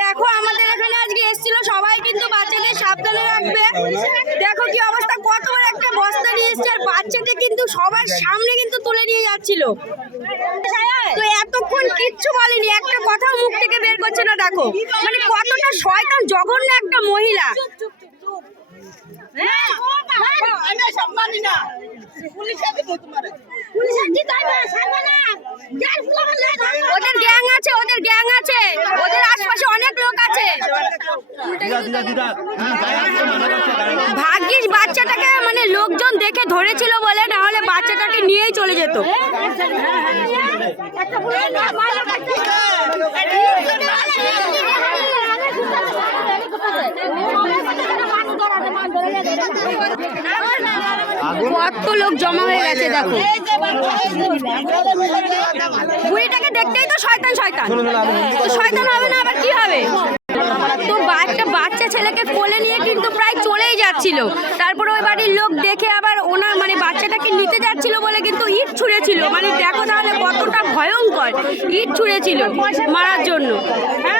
দেখো আমাদের এখানে আজকে এসেছিল সবাই, কিন্তু বাচ্চাদের সাবধানে রাখবে। দেখো কি অবস্থা, কত বড় একটা বস্তা নিয়ে এসছে, আর বাচ্চাটা কিন্তু সবার সামনে কিন্তু তুলে নিয়ে যাচ্ছিল। তো এতক্ষণ কিচ্ছু বলেনি, একটা কথা মুখ থেকে বের করছে না। দেখো মানে কতটা শয়তান জঘন্য একটা মহিলা। ওদের গ্যাং আছে, ওদের গ্যাং আছে, ওদের আশপাশে অনেক লোক আছে। ভাগ্যিস বাচ্চাটাকে মানে লোকজন দেখে ধরেছিল বলে, না হলে বাচ্চাটাকে নিয়েই চলে যেত। কত লোক জমা হয়ে গেছে দেখো। বুড়িটাকে দেখতেই তো শয়তান শয়তান, তো শয়তান হবে না আবার কি হবে? তো একটা বাচ্চা ছেলেকে কোলে নিয়ে কিন্তু প্রায় চলেই যাচ্ছিল। তারপর ওই বাড়ির লোক দেখে আবার ওনার মানে বাচ্চাটাকে নিতে যাচ্ছিল বলে কিন্তু ইট ছুঁড়েছিল। মানে দেখো তাহলে কতটা ভয়ঙ্কর, ইট ছুঁড়েছিল মারার জন্য।